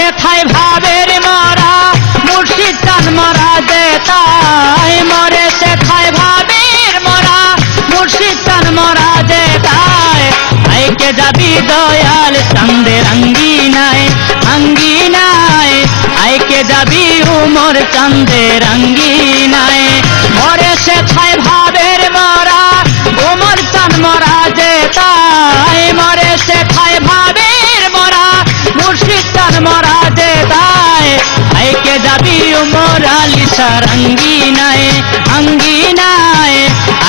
সেথায় ভাবের মারা, মুর্শিদ তান মারা দেতায় মরে। সেথায় ভাবের মারা, মুর্শিদ তান মারা দেতায় আইকে যাবি দয়াল চান্দের আঙ্গিনায় আঙ্গিনায় আইকে যাবি উমর চান্দের আঙ্গিনায় মরে সেথায় ভাবের মারা, উমর তান মারা আলিসার আঙ্গিনায় আঙ্গিনায়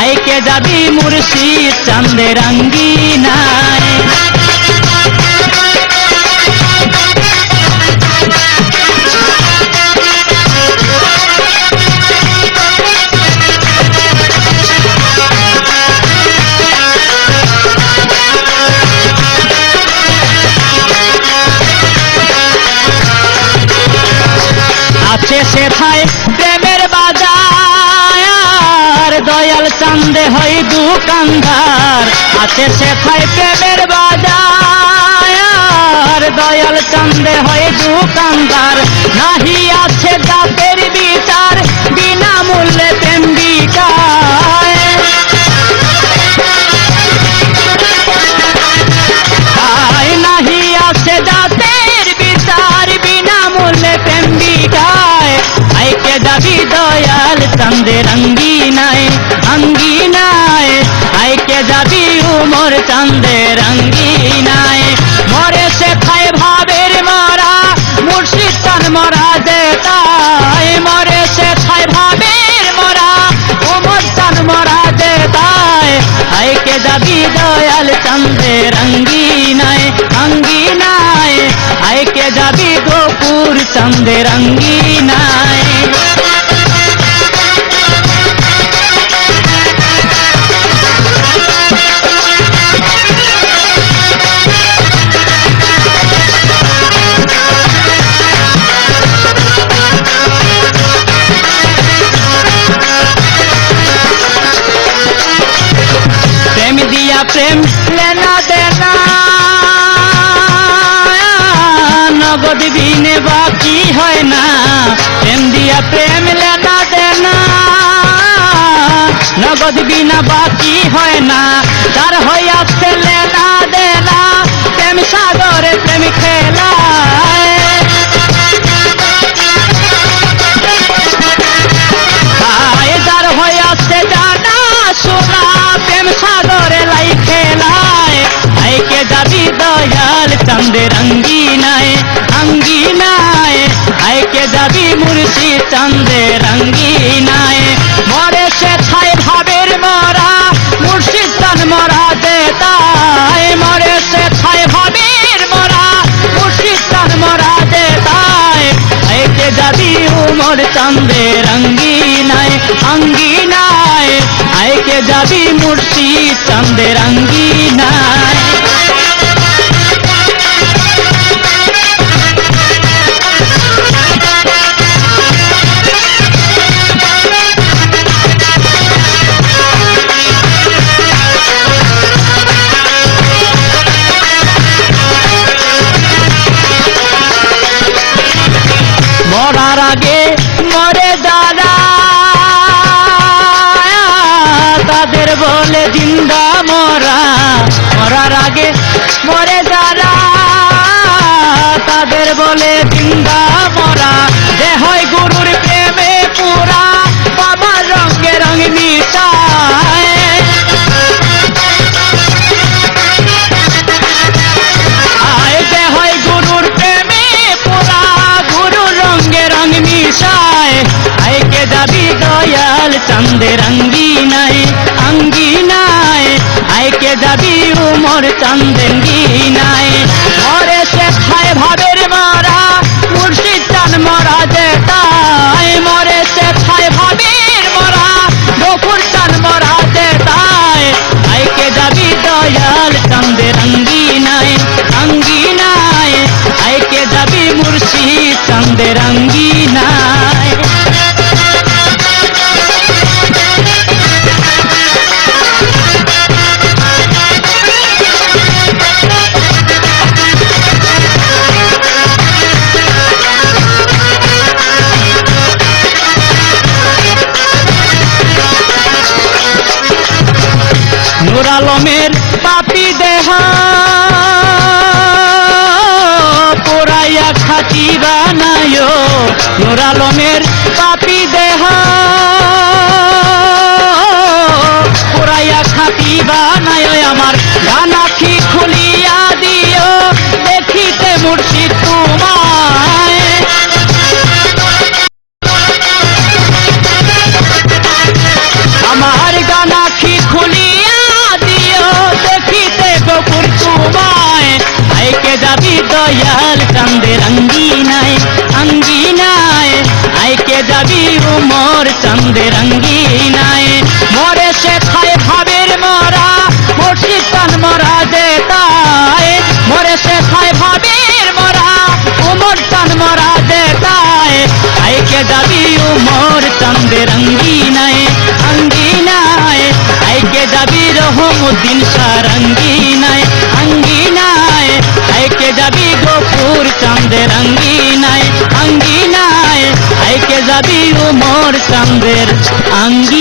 আইকে যাবি মুর্শিদ চান্দের আঙ্গিনায় আছে সেথায় প্রেমের বাজার দয়াল চান্দে হয় দোকানদার। আছে সেথায় প্রেমের বাজার দয়াল চান্দে হয় দোকানদার। নাহি আইকে যাবি দয়াল চন্দ্রের অঙ্গিনায় অঙ্গিনায় আইকে যাবি গোপুর চন্দ্রের অঙ্গিনায় প্রেম লেনা দেনা। নগদ বিনে বাকি হয় না। প্রেম দিয়া প্রেম লেনা দেনা। নগদ বিনা বাকি হয় না। তার হইয়াছে লেনা দেনা। প্রেম সাগরে আইকে যাবি মুর্শিদ চন্দের বলে জিন্দা মরা, মরার আগে মরে যারা, তাদের বলে জিন্দা মরা। দেহয় গুরুর প্রেমে পুরা বাবার রঙে রঙ মিশায়। আয় উমর আলমের পাপি দেহ। যাবি উমর চান্দের অঙ্গিনায় মরে সে খায় ভাবের মরা মুর্শিদ তান মরা দেতায় মরে সে খায় ভাবের মরা, উমর তান মরা দেতায় আইকে যাবি উমর চান্দের অঙ্গিনায় অঙ্গিনায় আইকে যাবি রহমুদ্দিন সার অঙ্গিনায় অঙ্গিনায় আইকে যাবি গোপুর চান্দের অঙ্গিনায় Había humor, Samber, Angui.